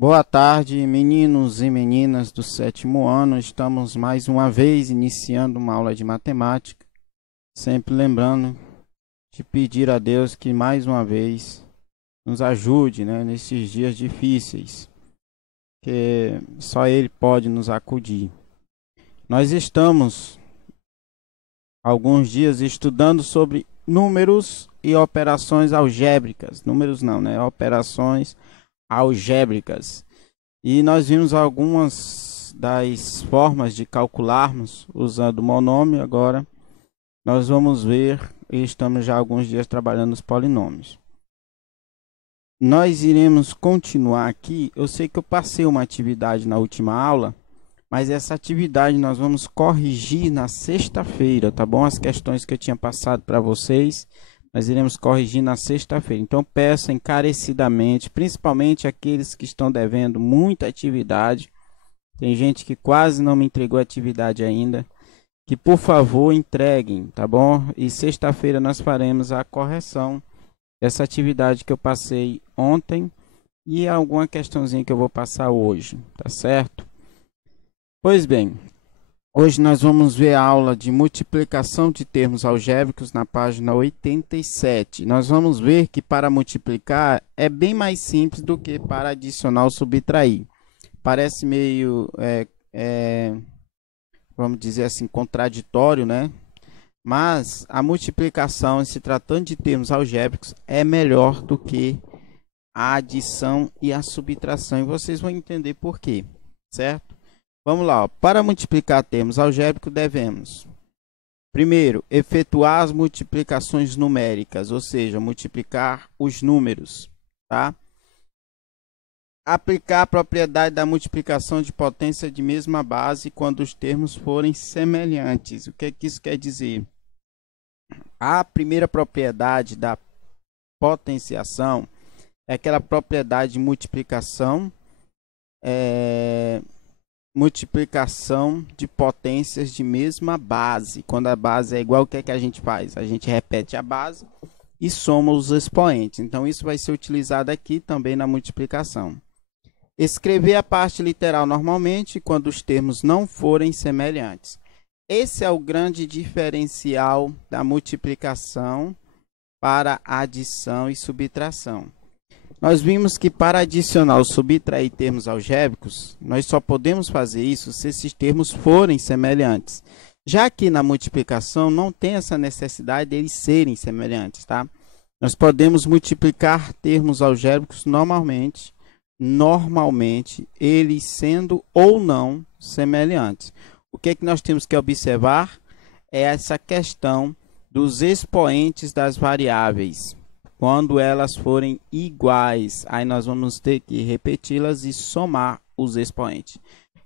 Boa tarde, meninos e meninas do sétimo ano. Estamos mais uma vez iniciando uma aula de matemática. Sempre lembrando de pedir a Deus que mais uma vez nos ajude, né, nesses dias difíceis, que só Ele pode nos acudir. Nós estamos alguns dias estudando sobre números e operações algébricas. Números não, né? Operações algébricas. E nós vimos algumas das formas de calcularmos usando o monômio. Agora nós vamos ver, e estamos já há alguns dias trabalhando os polinômios. Nós iremos continuar aqui. Eu sei que eu passei uma atividade na última aula, mas essa atividade nós vamos corrigir na sexta-feira, tá bom? As questões que eu tinha passado para vocês, nós iremos corrigir na sexta-feira. Então peço encarecidamente, principalmente aqueles que estão devendo muita atividade, tem gente que quase não me entregou a atividade ainda, que por favor entreguem, tá bom? E sexta-feira nós faremos a correção dessa atividade que eu passei ontem e alguma questãozinha que eu vou passar hoje, tá certo? Pois bem, hoje nós vamos ver a aula de multiplicação de termos algébricos na página 87. Nós vamos ver que para multiplicar é bem mais simples do que para adicionar ou subtrair. Parece meio, vamos dizer assim, contraditório, né? Mas a multiplicação, se tratando de termos algébricos, é melhor do que a adição e a subtração. E vocês vão entender por quê, certo? Vamos lá, ó. Para multiplicar termos algébricos, devemos, primeiro, efetuar as multiplicações numéricas, ou seja, multiplicar os números, tá? Aplicar a propriedade da multiplicação de potência de mesma base quando os termos forem semelhantes. O que é que isso quer dizer? A primeira propriedade da potenciação é aquela propriedade de multiplicação, multiplicação de potências de mesma base. Quando a base é igual, o que é que a gente faz? A gente repete a base e soma os expoentes. Então, isso vai ser utilizado aqui também na multiplicação. Escrever a parte literal normalmente quando os termos não forem semelhantes. Esse é o grande diferencial da multiplicação para adição e subtração. Nós vimos que para adicionar ou subtrair termos algébricos, nós só podemos fazer isso se esses termos forem semelhantes. Já que na multiplicação não tem essa necessidade deles serem semelhantes, tá? Nós podemos multiplicar termos algébricos normalmente, eles sendo ou não semelhantes. O que é que nós temos que observar? É essa questão dos expoentes das variáveis. Quando elas forem iguais, aí nós vamos ter que repeti-las e somar os expoentes.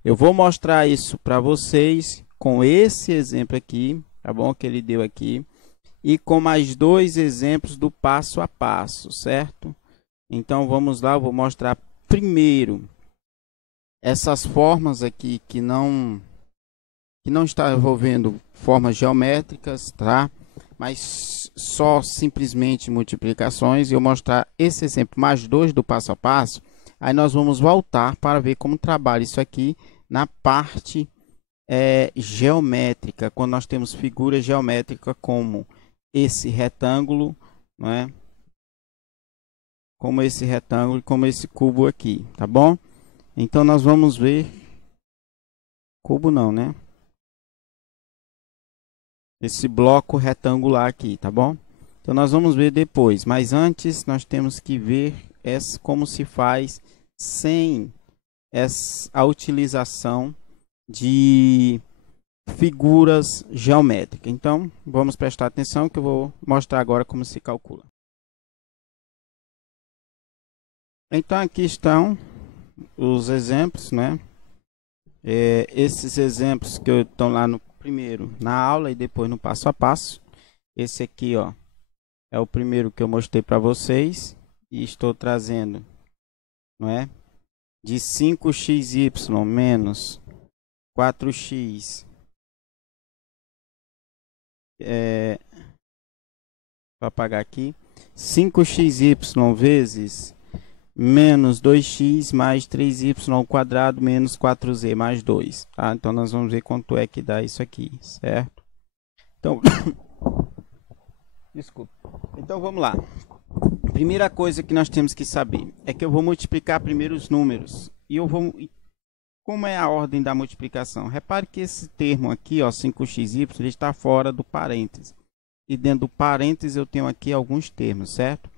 Eu vou mostrar isso para vocês com esse exemplo aqui, tá bom? Que ele deu aqui. E com mais dois exemplos do passo a passo, certo? Então, vamos lá, eu vou mostrar primeiro essas formas aqui que não está envolvendo formas geométricas, tá? Mas só simplesmente multiplicações. E eu mostrar esse exemplo mais dois do passo a passo. Aí nós vamos voltar para ver como trabalha isso aqui na parte geométrica, quando nós temos figuras geométricas como esse retângulo, não é? Como esse retângulo e como esse cubo aqui, tá bom? Então nós vamos ver cubo não, né? Esse bloco retangular aqui, tá bom? Então nós vamos ver depois, mas antes nós temos que ver como se faz sem a utilização de figuras geométricas. Então vamos prestar atenção que eu vou mostrar agora como se calcula. Então aqui estão os exemplos, né? Esses exemplos que estão lá no primeiro na aula e depois no passo a passo. Esse aqui, ó, é o primeiro que eu mostrei para vocês e estou trazendo, não é? De 5xy menos 4x. Vou apagar aqui. 5xy vezes menos 2x mais 3y ao quadrado menos 4z mais 2. Tá? Então, nós vamos ver quanto é que dá isso aqui, certo? Então, desculpa. Então, vamos lá. Primeira coisa que nós temos que saber é que eu vou multiplicar primeiro os números. E eu vou... Como é a ordem da multiplicação? Repare que esse termo aqui, ó, 5xy, ele está fora do parêntese. E dentro do parêntese eu tenho aqui alguns termos, certo?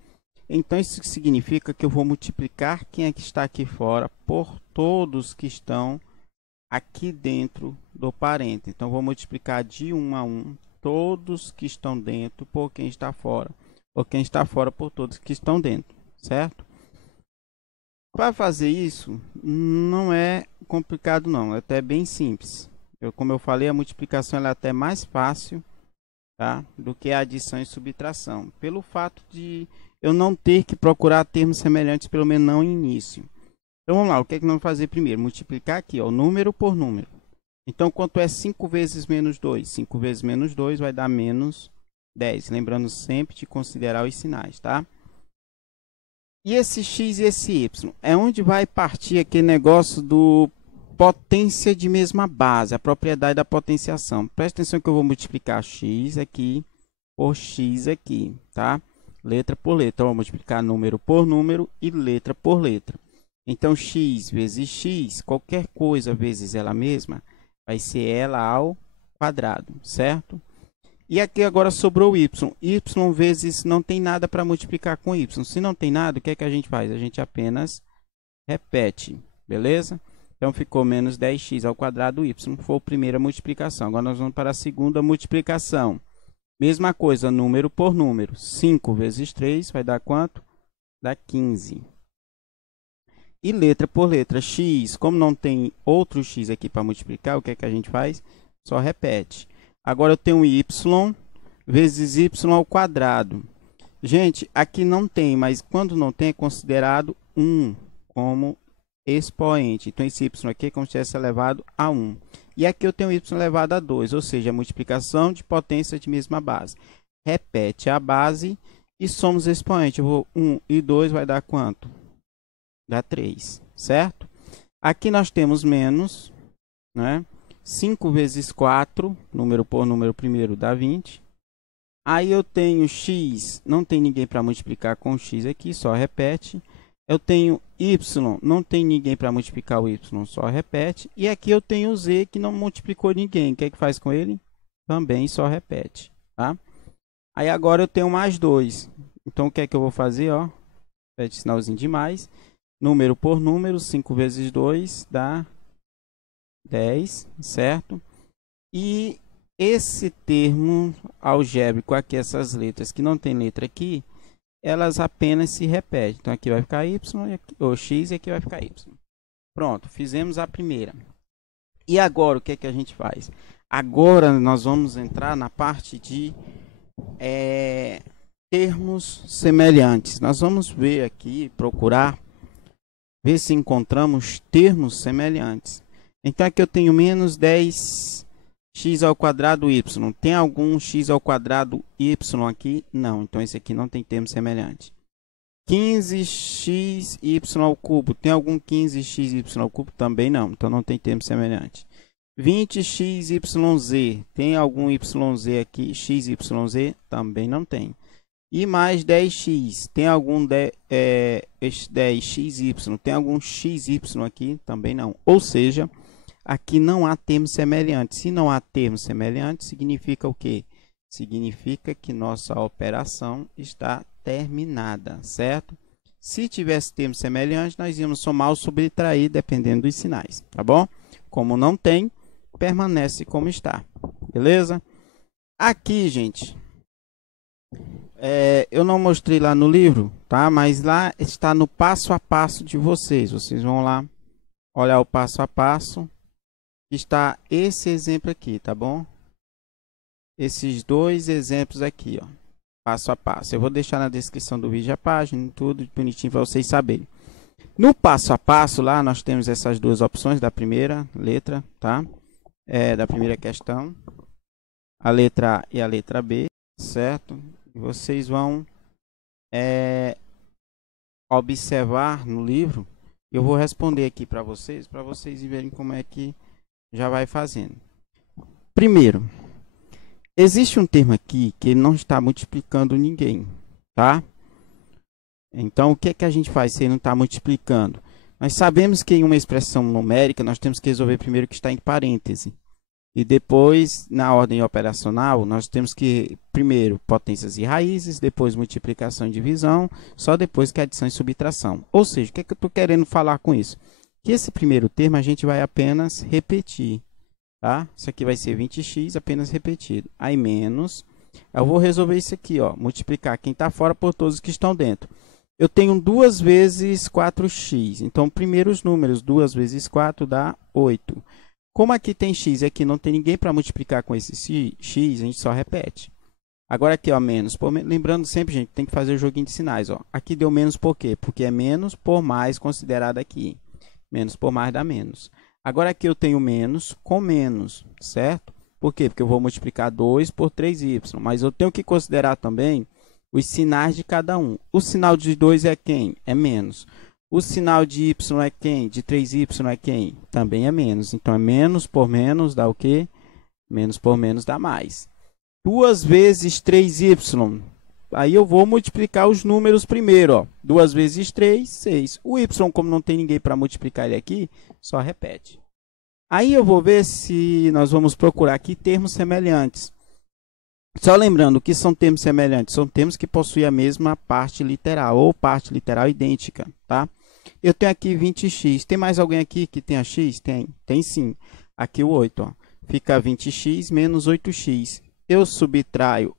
Então, isso significa que eu vou multiplicar quem é que está aqui fora por todos que estão aqui dentro do parênteses. Então, vou multiplicar de 1 a 1 todos que estão dentro por quem está fora. Ou quem está fora por todos que estão dentro, certo? Para fazer isso, não é complicado não, é até bem simples. Como eu falei, a multiplicação ela é até mais fácil, tá, do que a adição e subtração. Pelo fato de eu não ter que procurar termos semelhantes, pelo menos não no início. Então, vamos lá, o que é que nós vamos fazer primeiro? Multiplicar aqui, ó, número por número. Então, quanto é 5 vezes menos 2? 5 vezes menos 2 vai dar menos 10. Lembrando sempre de considerar os sinais, tá? E esse x e esse y? É onde vai partir aquele negócio do potência de mesma base, a propriedade da potenciação. Presta atenção que eu vou multiplicar x aqui por x aqui, tá? Letra por letra. Então, eu vou multiplicar número por número e letra por letra. Então, x vezes x, qualquer coisa vezes ela mesma, vai ser ela ao quadrado, certo? E aqui agora sobrou y. Y vezes não tem nada para multiplicar com y. Se não tem nada, o que é que a gente faz? A gente apenas repete, beleza? Então, ficou menos 10x ao quadrado y. Foi a primeira multiplicação. Agora, nós vamos para a segunda multiplicação. Mesma coisa, número por número. 5 vezes 3 vai dar quanto? Dá 15. E letra por letra, x, como não tem outro x aqui para multiplicar, o que é que a gente faz? Só repete. Agora eu tenho y vezes y ao quadrado. Gente, aqui não tem, mas quando não tem é considerado 1 como expoente. Então, esse y aqui é como se tivesse elevado a 1. E aqui eu tenho y elevado a 2, ou seja, a multiplicação de potência de mesma base. Repete a base e somos expoente. Eu vou 1 e 2 vai dar quanto? Dá 3, certo? Aqui nós temos menos, né? 5 vezes 4, número por número primeiro, dá 20. Aí eu tenho x, não tem ninguém para multiplicar com x aqui, só repete. Eu tenho y, não tem ninguém para multiplicar o y, só repete. E aqui eu tenho z, que não multiplicou ninguém. O que é que faz com ele? Também só repete, tá? Aí agora eu tenho mais 2. Então, o que é que eu vou fazer? Ó, repete sinalzinho de mais. Número por número, 5 vezes 2 dá 10, certo? E esse termo algébrico aqui, essas letras que não tem letra aqui, elas apenas se repetem. Então, aqui vai ficar y, ou x, e aqui vai ficar y. Pronto, fizemos a primeira. E agora, o que é que a gente faz? Agora, nós vamos entrar na parte de termos semelhantes. Nós vamos ver aqui, procurar, ver se encontramos termos semelhantes. Então, aqui eu tenho menos 10x ao quadrado y. Tem algum x ao quadrado y aqui? Não. Então, esse aqui não tem termo semelhante. 15xy ao cubo. Tem algum 15xy ao cubo? Também não. Então, não tem termo semelhante. 20xyz. Tem algum yz aqui? Xyz? Também não tem. E mais 10x. Tem algum 10xy? Tem algum xy aqui? Também não. Ou seja, aqui não há termo semelhante. Se não há termo semelhante, significa o quê? Significa que nossa operação está terminada, certo? Se tivesse termo semelhante, nós íamos somar ou subtrair, dependendo dos sinais, tá bom? Como não tem, permanece como está, beleza? Aqui, gente, eu não mostrei lá no livro, tá? Mas lá está no passo a passo de vocês. Vocês vão lá olhar o passo a passo. Está esse exemplo aqui, tá bom? Esses dois exemplos aqui, ó, passo a passo. Eu vou deixar na descrição do vídeo a página, tudo bonitinho para vocês saberem. No passo a passo lá, nós temos essas duas opções da primeira letra, tá? Da primeira questão, a letra A e a letra B, certo? E vocês vão observar no livro, eu vou responder aqui para vocês verem como é que já vai fazendo. Primeiro, existe um termo aqui que ele não está multiplicando ninguém, tá? Então, o que é que a gente faz se ele não está multiplicando? Nós sabemos que em uma expressão numérica, nós temos que resolver primeiro o que está em parêntese. E depois, na ordem operacional, nós temos que, primeiro, potências e raízes, depois multiplicação e divisão, só depois que adição e subtração. Ou seja, o que é que eu estou querendo falar com isso? Que esse primeiro termo a gente vai apenas repetir, tá? Isso aqui vai ser 20x apenas repetido. Aí menos, eu vou resolver isso aqui, ó, multiplicar quem está fora por todos que estão dentro. Eu tenho 2 vezes 4x, então, primeiro os números, 2 vezes 4 dá 8. Como aqui tem x e aqui não tem ninguém para multiplicar com esse x, a gente só repete. Agora aqui, ó, menos. Lembrando sempre, gente, tem que fazer o joguinho de sinais. Ó. Aqui deu menos por quê? Porque é menos por mais considerado aqui. Menos por mais dá menos. Agora aqui eu tenho menos com menos, certo? Por quê? Porque eu vou multiplicar 2 por 3y. Mas eu tenho que considerar também os sinais de cada um. O sinal de 2 é quem? É menos. O sinal de y é quem? De 3y é quem? Também é menos. Então, é menos por menos dá o quê? Menos por menos dá mais. 2 vezes 3y. Aí eu vou multiplicar os números primeiro. Ó. 2 vezes 3, 6. O y, como não tem ninguém para multiplicar ele aqui, só repete. Aí eu vou ver se nós vamos procurar aqui termos semelhantes. Só lembrando, o que são termos semelhantes? São termos que possuem a mesma parte literal, ou parte literal idêntica, tá? Eu tenho aqui 20x. Tem mais alguém aqui que tenha x? Tem. Tem sim. Aqui o 8, ó. Fica 20x menos 8x. Eu subtraio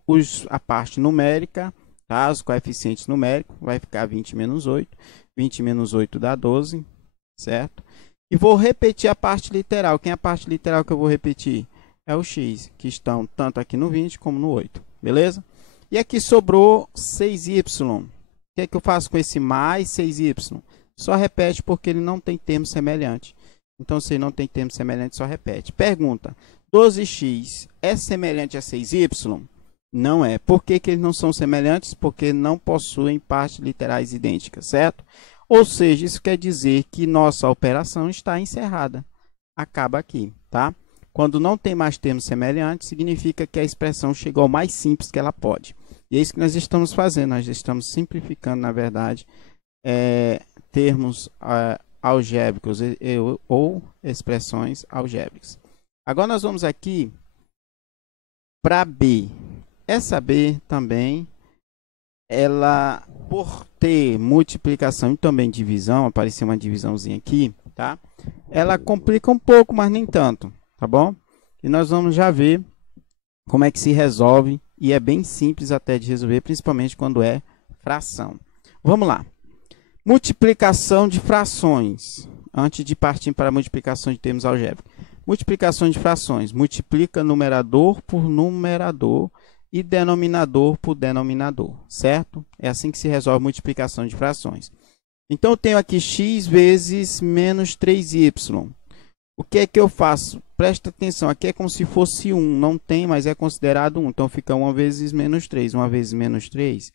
a parte numérica, tá? Os coeficientes numéricos, vai ficar 20 menos 8. 20 menos 8 dá 12, certo? E vou repetir a parte literal. Quem é a parte literal que eu vou repetir? É o x, que estão tanto aqui no 20 como no 8, beleza? E aqui sobrou 6y. O que é que eu faço com esse mais 6y? Só repete porque ele não tem termo semelhante. Então, se ele não tem termo semelhante, só repete. Pergunta, 12x é semelhante a 6y? Não é. Por que que eles não são semelhantes? Porque não possuem partes literais idênticas, certo? Ou seja, isso quer dizer que nossa operação está encerrada. Acaba aqui, tá? Quando não tem mais termos semelhantes, significa que a expressão chegou ao mais simples que ela pode. E é isso que nós estamos fazendo. Nós estamos simplificando, na verdade, termos algébricos ou expressões algébricas. Agora nós vamos aqui para B. Essa B também, ela, por ter multiplicação e também divisão, apareceu uma divisãozinha aqui, tá? Ela complica um pouco, mas nem tanto. Tá bom? E nós vamos já ver como é que se resolve. E é bem simples até de resolver, principalmente quando é fração. Vamos lá. Multiplicação de frações. Antes de partir para a multiplicação de termos algébricos. Multiplicação de frações. Multiplica numerador por numerador e denominador por denominador. Certo? É assim que se resolve a multiplicação de frações. Então, eu tenho aqui x vezes menos 3y. O que é que eu faço? Presta atenção, aqui é como se fosse 1, não tem, mas é considerado 1. Então, fica 1 vezes menos 3. 1 vezes menos 3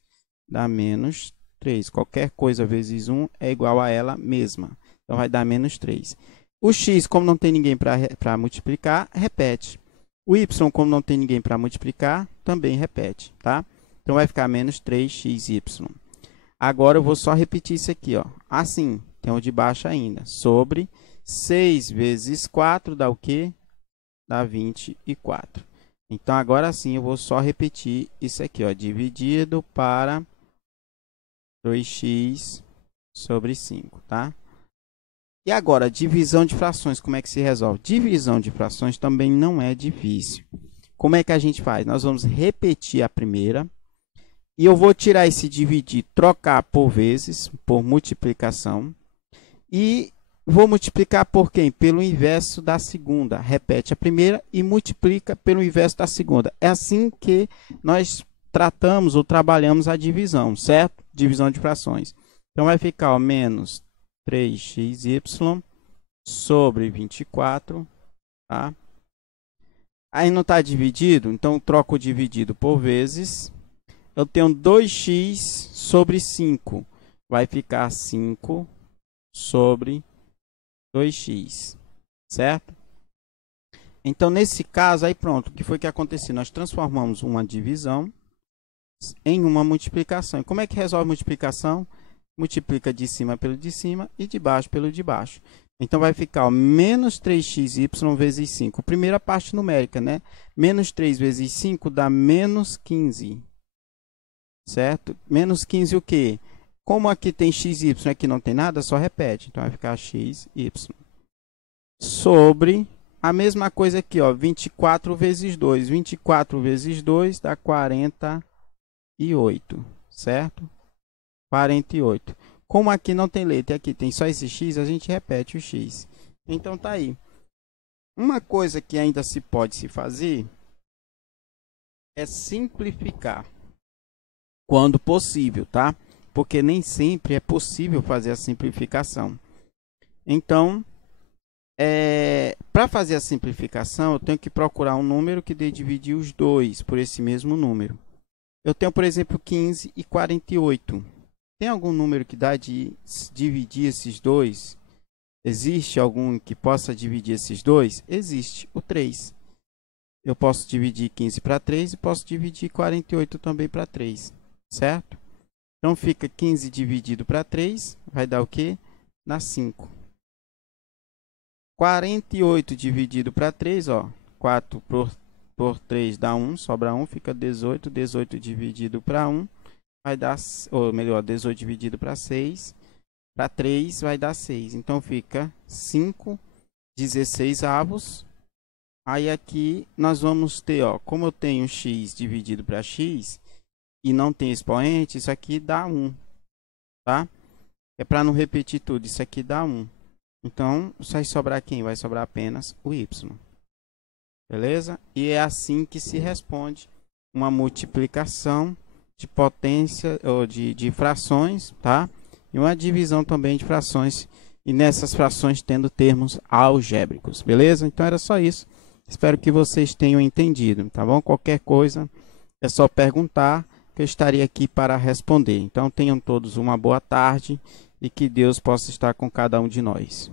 dá menos 3. Qualquer coisa vezes 1 é igual a ela mesma. Então, vai dar menos 3. O x, como não tem ninguém para multiplicar, repete. O y, como não tem ninguém para multiplicar, também repete, tá? Então, vai ficar menos 3xy. Agora, eu vou só repetir isso aqui, ó. Assim, tem o de baixo ainda, sobre 6 vezes 4 dá o quê? Dá 24. Então, agora sim, eu vou só repetir isso aqui, ó, dividido para 2x sobre 5, tá? E agora, divisão de frações, como é que se resolve? Divisão de frações também não é difícil. Como é que a gente faz? Nós vamos repetir a primeira. E eu vou tirar esse dividir, trocar por vezes, por multiplicação. E vou multiplicar por quem? Pelo inverso da segunda. Repete a primeira e multiplica pelo inverso da segunda. É assim que nós tratamos ou trabalhamos a divisão, certo? Divisão de frações. Então, vai ficar ó, menos 3xy sobre 24. Tá? Aí não está dividido, então troco o dividido por vezes. Eu tenho 2x sobre 5. vai ficar 5 sobre 2x, certo? Então, nesse caso, aí pronto, o que foi que aconteceu? Nós transformamos uma divisão em uma multiplicação. E como é que resolve a multiplicação? Multiplica de cima pelo de cima e de baixo pelo de baixo. Então, vai ficar ó, menos 3xy vezes 5. Primeira parte numérica, né? Menos 3 vezes 5 dá menos 15. Certo? Menos 15 o quê? Como aqui tem xy, aqui não tem nada, só repete. Então, vai ficar xy sobre a mesma coisa aqui, ó, 24 vezes 2. 24 vezes 2 dá 48, certo? 48. Como aqui não tem letra e aqui tem só esse x, a gente repete o x. Então, tá aí. Uma coisa que ainda se pode se fazer é simplificar, quando possível, tá? Porque nem sempre é possível fazer a simplificação. Então, para fazer a simplificação, eu tenho que procurar um número que dê dividir os dois por esse mesmo número. Eu tenho, por exemplo, 15 e 48. Tem algum número que dá de dividir esses dois? Existe algum que possa dividir esses dois? Existe, o 3. Eu posso dividir 15 para 3 e posso dividir 48 também para 3, certo? Então, fica 15 dividido para 3, vai dar o quê? Dá 5. 48 dividido para 3, ó, 4 por 3 dá 1, sobra 1, fica 18. 18 dividido para 1 vai dar, ou melhor, 18 dividido para 6, para 3 vai dar 6. Então, fica 5 16avos. Aí, aqui, nós vamos ter, ó, como eu tenho x dividido para x e não tem expoente, isso aqui dá 1, tá? É para não repetir tudo, isso aqui dá 1. Então, vai sobrar quem? Vai sobrar apenas o y. Beleza? E é assim que se responde uma multiplicação de potência ou de frações, tá? E uma divisão também de frações, e nessas frações tendo termos algébricos. Beleza? Então, era só isso. Espero que vocês tenham entendido, tá bom? Qualquer coisa é só perguntar, que eu estaria aqui para responder. Então, tenham todos uma boa tarde e que Deus possa estar com cada um de nós.